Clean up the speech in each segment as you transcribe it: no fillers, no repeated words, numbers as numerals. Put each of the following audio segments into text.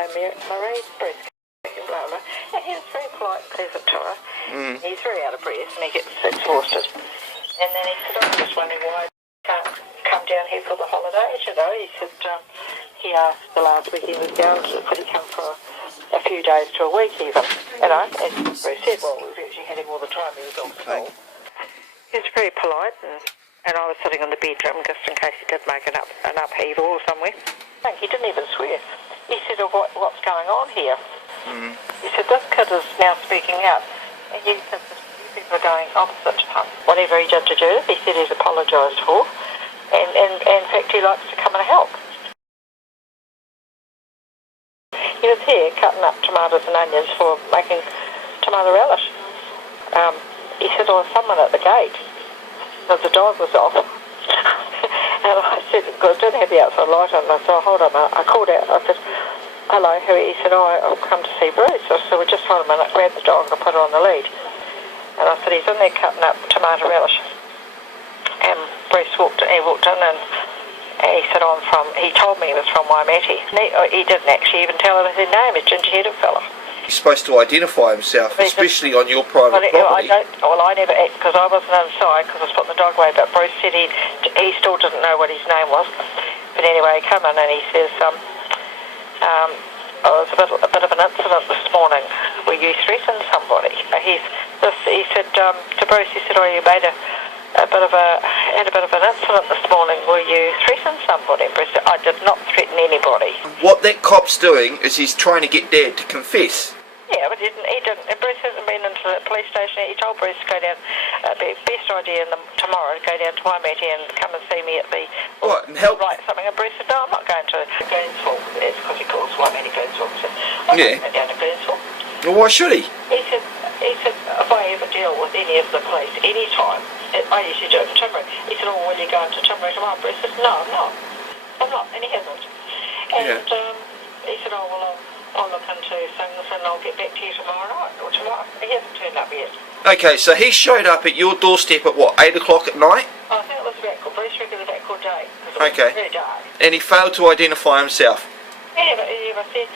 hi, Marie, Bruce, blah, blah. And he was very polite and pleasant to her. He's very out of breath and he gets exhausted. And then he said, I'm just wondering why I can't come down here for the holidays, you know. He said, he asked the last week he was down, could he come for a few days to a week even, you know. And Bruce said, well, we were actually had him all the time, he was on school. He was very polite and I was sitting in the bedroom just in case he did make an upheaval or somewhere. He didn't even swear. He said, oh, what's going on here? He said, this kid is now speaking out. And he said, you people are going opposite to him. Whatever he did to Judith, he said he's apologised for. And in fact, he likes to come and help. He was here cutting up tomatoes and onions for making tomato relish. He said, there was someone at the gate. Because the dog was off. And I said, because I didn't have the outside light on, and I said, oh, hold on a minute. I called out, I said, hello, Harry. He said, oh, I've come to see Bruce. I said, well, just hold a minute, grab the dog and put her on the lead. And I said, he's in there cutting up tomato relish. And Bruce walked in and he said, he told me he was from Waimate. He didn't actually even tell us his name, his ginger-headed fella. He's supposed to identify himself, especially on your private property. I never, because I wasn't inside, because I was putting the dog away, but Bruce said he still didn't know what his name was. But anyway, he came in and he says, it was a bit of an incident this morning where you threatened somebody. He said to Bruce, he said, oh, you made had a bit of an incident this morning where you threatened somebody. Bruce said, I did not threaten anybody. What that cop's doing is he's trying to get Dad to confess. Yeah, but he didn't. Bruce hasn't been into the police station. He told Bruce to go down. Best idea tomorrow to go down to Waimate and come and see me at the. What, and help? Write something. And Bruce said, no, I'm not going to Greensville. It's because he calls Waimate Greensville. So I'm not going down to Greensville. Well, why should he? He said, if I ever deal with any of the police any time, I usually do it in Timberi. He said, oh, will you go into Timberi tomorrow? Bruce said, no, I'm not. I'm not. And he hasn't. And he said, oh, well, I'll look into things and I'll get back to you tomorrow night or tomorrow. He hasn't turned up yet. Okay, so he showed up at your doorstep at what, 8 o'clock at night? I think it was about called Bruce reckoned it was about called day. Okay. It was very dark. And he failed to identify himself. He never said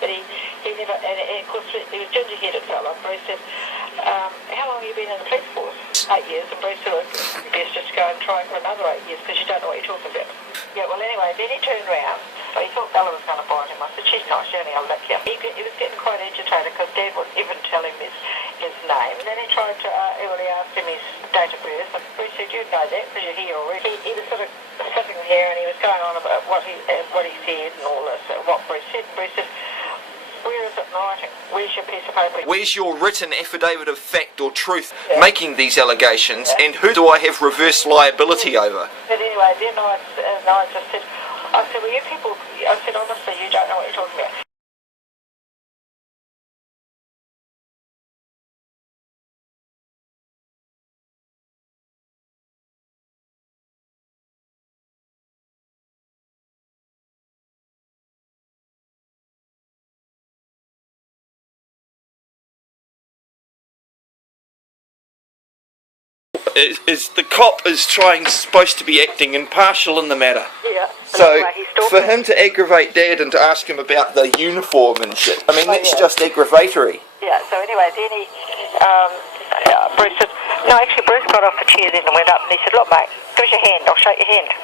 that he never, and of course he was a ginger-headed fella. Bruce said, how long have you been in the police force? 8 years. And Bruce said, best just go and try for another 8 years because you don't know what you're talking about. Yeah, well anyway, then he turned round. But he thought Bella was going to bite him. I said, she's not, she only a lick you. He was getting quite agitated because Dad wouldn't even tell him his name. And then he tried to, he asked him his date of birth. And Bruce said, you know that because you're here already. He was sort of sitting here and he was going on about what he said and all this, what Bruce said. And Bruce said, where is it in writing? Where's your piece of paper? Where's your written affidavit of fact or truth making these allegations, and who do I have reverse liability over? But anyway, then I just said, well, you people, I said, honestly, you don't know what you're talking about. Is the cop is supposed to be acting impartial in the matter. Yeah. So for him to aggravate Dad and to ask him about the uniform and shit, I mean that's just aggravatory. Yeah. So anyway, then Bruce said, no, actually Bruce got off the chair then and went up and he said, look mate, give us your hand, I'll shake your hand.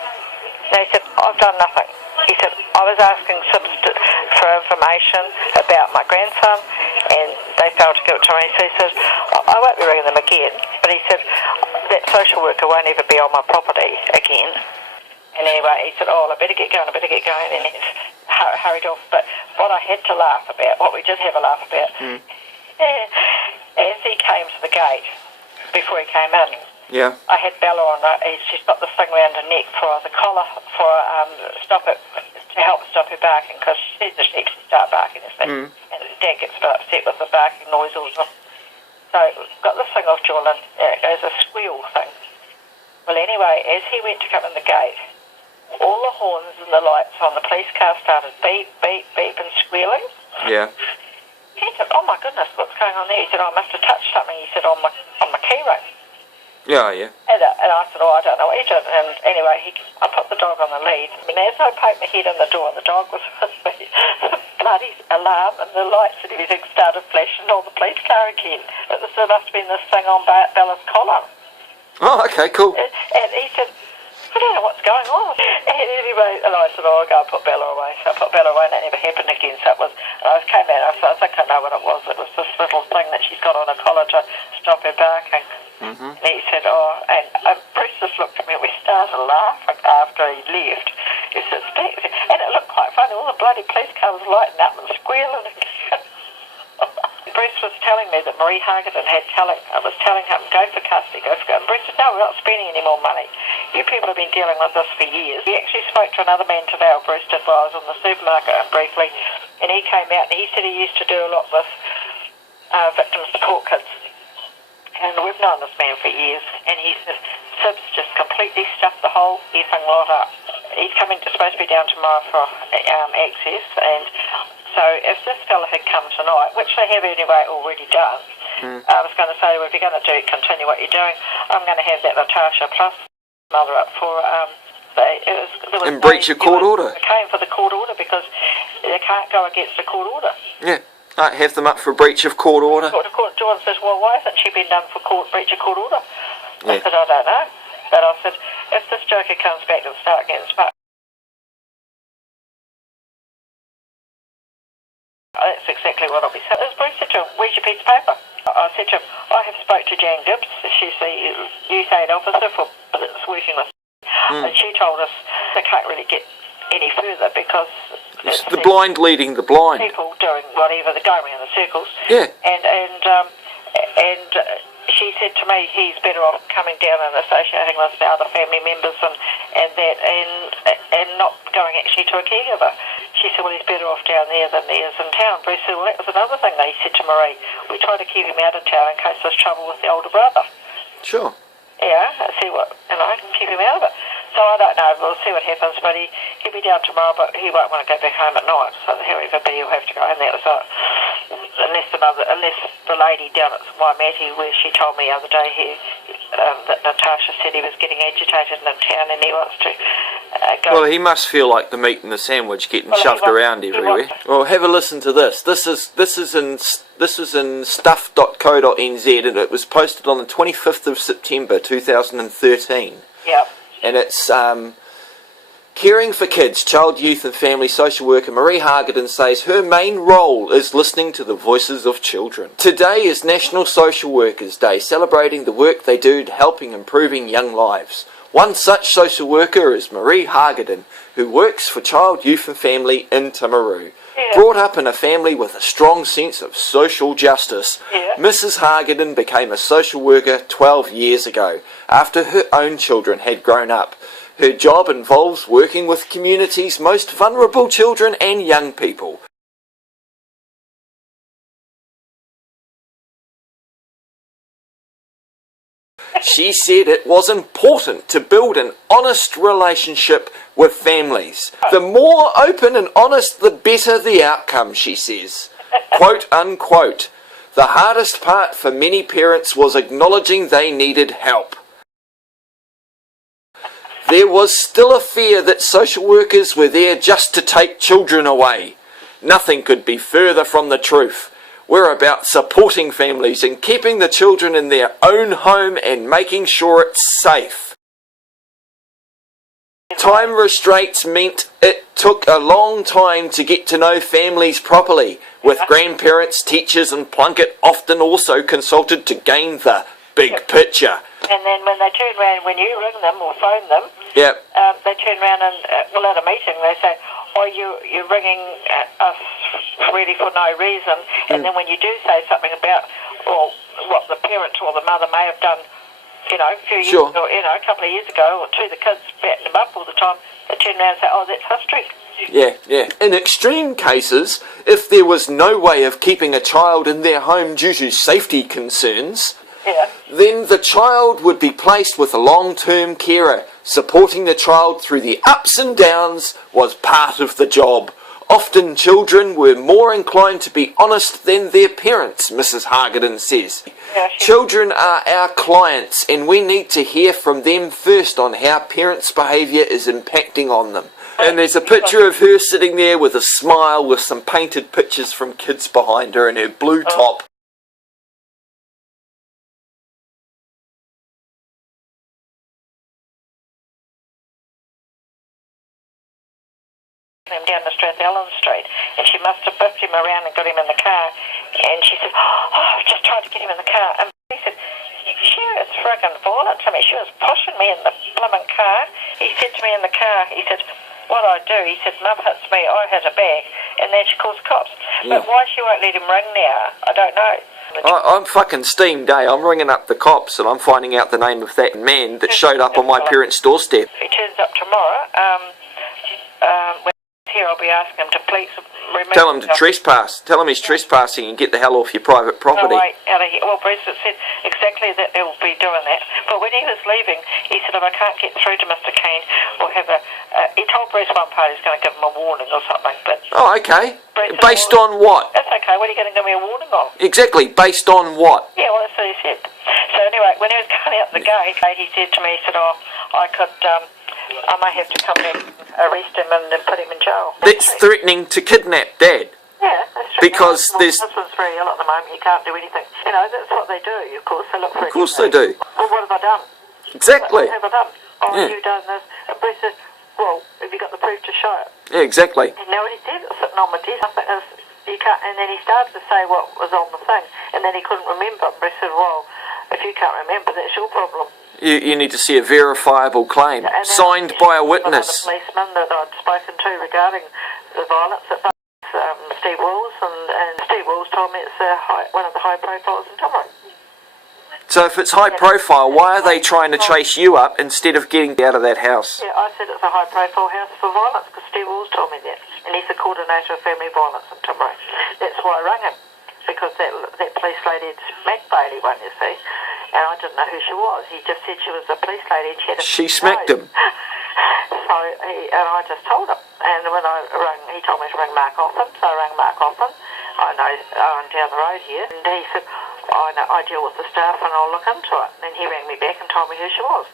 And he said, I've done nothing. He said, I was asking for information about my grandson and they failed to give it to me. So he said, I won't be ringing them again. But he said, that social worker won't ever be on my property again. And anyway, he said, oh, I better get going. And he hurried off. But what I had to laugh about, what we did have a laugh about, as he came to the gate, before he came in, I had Bella on, she's got this thing around her neck for the collar, for to help stop her barking, because she sees the sheep, she start barking, and Dad gets a bit upset with the barking noise all the time. So, got this thing off Jordan, it goes a squeal thing. Well anyway, as he went to come in the gate, all the horns and the lights on the police car started beep, beep, beep and squealing. Yeah. He said, oh my goodness, what's going on there? He said, I must have touched something, he said, on my key ring. Yeah, yeah. And I said, oh, I don't know what he did. And anyway, I put the dog on the lead. And as I poked my head in the door, the dog was with me. bloody alarm and the lights and everything started flashing on the police car again. But there must have been this thing on Bella's collar. Oh, okay, cool. And he said, I don't know what's going on. And anyway, and I said, oh, I'll go and put Bella away. So I put Bella away and that never happened again. So it was, and I came out and I said, I think I know what it was. It was this little thing that she's got on her collar to stop her barking. Mm-hmm. And he said, oh, and Bruce just looked at me and we started laughing after he left. He said, and it looked quite funny. All the bloody police cars lighting up and squealing again. Bruce was telling me that Marie Hargadon was telling him, go for custody, go for custody. And Bruce said, no, we're not spending any more money. You people have been dealing with this for years. He actually spoke to another man today, or Bruce did, while I was in the supermarket briefly, and he came out and he said he used to do a lot with victim support kids. And we've known this man for years, and he said, Sib's just completely stuffed the whole effing lot up. He's supposed to be down tomorrow for access, and so if this fella had come tonight, which they have anyway already done, I was going to say, well, if you're going to continue what you're doing, I'm going to have that Natasha plus mother up for there was in breach of court order. They came for the court order because they can't go against the court order. Yeah, have them up for breach of court order. Dawn says, well, why hasn't she been done for breach of court order? I Yeah. said, I don't know. But I said, if this joker comes back and start getting smart, that's exactly what I'll be saying. As Bruce said to him, where's your piece of paper? I said to him, I have spoke to Jan Gibbs. She's the USAID officer for that's working with. And she told us they can't really get any further because It's the blind leading the blind. People doing whatever, they're going around in circles. Yeah. And she said to me, he's better off coming down and associating with the other family members and not going actually to a caregiver. She said, well, he's better off down there than he is in town. Bruce said, well, that was another thing they said to Marie. We try to keep him out of town in case there's trouble with the older brother. Sure. Yeah, keep him out of it. So I don't know, we'll see what happens, but he'll be down tomorrow, but he won't want to go back home at night, so whoever be, he'll have to go, and that was unless the lady down at Waimati, where she told me the other day that Natasha said he was getting agitated in town and he wants to go. Well, he must feel like the meat in the sandwich getting shoved around everywhere. Well, have a listen to this. This is in stuff.co.nz, and it was posted on the 25th of September 2013. Yeah. And it's caring for kids, child, youth and family social worker Marie Hargadon says her main role is listening to the voices of children. Today is National Social Workers Day, celebrating the work they do to helping improving young lives. One such social worker is Marie Hargadon, who works for child, youth and family in Timaru. Yeah. Brought up in a family with a strong sense of social justice, Mrs. Hargadon became a social worker 12 years ago, after her own children had grown up. Her job involves working with communities' most vulnerable children and young people. She said it was important to build an honest relationship with families. The more open and honest, the better the outcome, she says. Quote unquote. The hardest part for many parents was acknowledging they needed help. There was still a fear that social workers were there just to take children away. Nothing could be further from the truth. We're about supporting families and keeping the children in their own home and making sure it's safe. Time restraints meant it took a long time to get to know families properly, with grandparents, teachers and Plunkett often also consulted to gain the big picture. And then when they turn around, when you ring them or phone them, they turn around and, at a meeting, they say, oh, you're ringing us really for no reason. And then when you do say something about what the parent or the mother may have done, a few years ago, a couple of years ago, or to the kids, batting them up all the time, they turn around and say, oh, that's history. Yeah. In extreme cases, if there was no way of keeping a child in their home due to safety concerns, then the child would be placed with a long-term carer. Supporting the child through the ups and downs was part of the job. Often children were more inclined to be honest than their parents, Mrs. Hargadon says. Children are our clients and we need to hear from them first on how parents' behaviour is impacting on them. And there's a picture of her sitting there with a smile with some painted pictures from kids behind her and her blue top. Him down the Strathallan Street, and she must have biffed him around and got him in the car, and she said, I've just tried to get him in the car, and he said, she was friggin' violent to me, she was pushing me in the blooming car. He said to me in the car, he said, what I do, he said, Mum hits me, I hit her back, and then she calls cops. But why she won't let him ring now, I don't know. I'm fucking steamed, eh? I'm ringing up the cops and I'm finding out the name of that man that showed up on my parents' doorstep. If he turns up tomorrow, when he's here, I'll be asking him to please remove Tell him to trespass. Tell him he's trespassing and get the hell off your private property. Out of here. Well, Bruce had said exactly that they'll be doing that. But when he was leaving, he said, if I can't get through to Mr. Keane, we'll have he told Bruce one part he's going to give him a warning or something. But oh, okay. Based on what? That's okay. What are you going to give me a warning on? Exactly. Based on what? Yeah, well, that's what he said. So anyway, when he was coming out the gate, he said to me, he said, I could... I may have to come back, arrest him and then put him in jail. That's threatening to kidnap Dad. Yeah, that's true. Because there's... My husband's very ill at the moment, he can't do anything. You know, that's what they do, of course, they look for Of course they do. Well, what have I done? Exactly. What have I done? You've done this. And Bruce said, well, have you got the proof to show it? Yeah, exactly. You know what he said? Sitting on my desk. Nothing is, you can't, and then he started to say what was on the thing, and then he couldn't remember. Bruce said, well, if you can't remember, that's your problem. You need to see a verifiable claim, signed by a witness. One of the policemen that I'd spoken to regarding the violence at Steve Walls, and Steve Walls told me it's one of the high profiles in Tomo. So if it's high profile, why are they trying to chase you up instead of getting out of that house? Yeah, I said it's a high profile house for violence because Steve Walls told me that, and he's the coordinator of family violence in Tomo. That's why I rang him, because that police lady had smacked Bailey one, you see. And I didn't know who she was. He just said she was a police lady and she smacked him. So and I just told him. And when I rang, he told me to ring Mark Offen. So I rang Mark Offen. I know Owen down the road here. And he said, I deal with the staff and I'll look into it. And then he rang me back and told me who she was.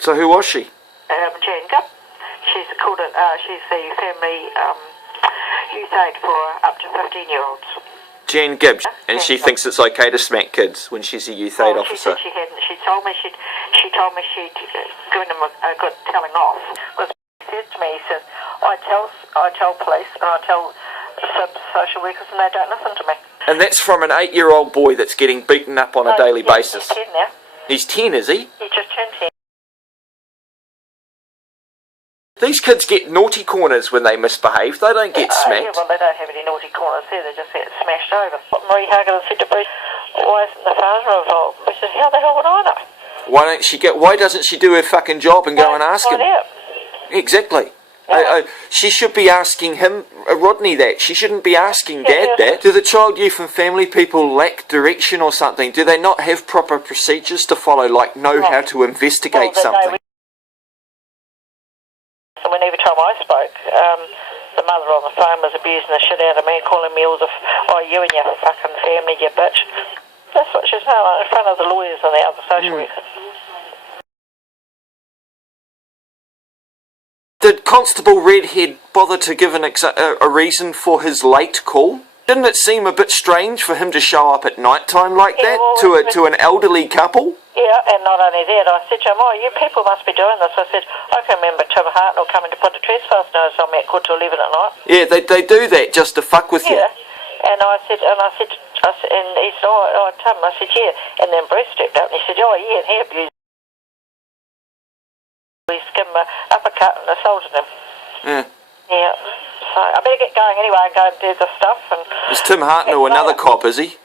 So who was she? Jan Gibb. She's the family youth aid for up to 15-year-olds. Jan Gibbs, and she thinks it's okay to smack kids when she's a youth aid officer. She hadn't. She told me she'd given him a good telling off. Because he said to me, he says, I tell police and I tell social workers and they don't listen to me. And that's from an 8-year-old boy that's getting beaten up on a daily basis. He's 10 now. He's 10, is he? He just turned 10. These kids get naughty corners when they misbehave. They don't get smacked. Yeah, well, they don't have any naughty corners there. They just get smashed over. What Marie Hargan said to Bruce, why isn't the father involved? He said, how the hell would I know? Why doesn't she do her fucking job and go and ask him? Exactly. Yeah. She should be asking him, Rodney, that. She shouldn't be asking Dad that. Do the child, youth and family people lack direction or something? Do they not have proper procedures to follow, like know how to investigate something? And every time I spoke, the mother on the phone was abusing the shit out of me, calling me all the, you and your fucking family, you bitch. That's what she's saying, in front of the lawyers and the other social workers. Did Constable Redhead bother to give a reason for his late call? Didn't it seem a bit strange for him to show up at night time like that to an elderly couple? Yeah, and not only that, I said to him, you people must be doing this. I said, I can remember Tim Hartnell coming to put the trespass notice on me at 10:45 at night. Yeah, they do that just to fuck with you. Yeah, and I said, and he said, Tim, I said, yeah. And then Bruce stepped up and he said, yeah, and he abused him. He's given him an uppercut and assaulted him. Yeah. Yeah, so I better get going anyway and go and do the stuff. And is Tim Hartnell another cop, is he?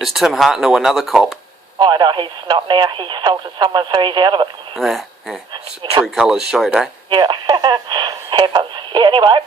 Is Tim Hartnell another cop? Oh, no, he's not now. He assaulted someone, so he's out of it. Yeah. True colours showed, eh? Yeah, happens. Yeah, anyway,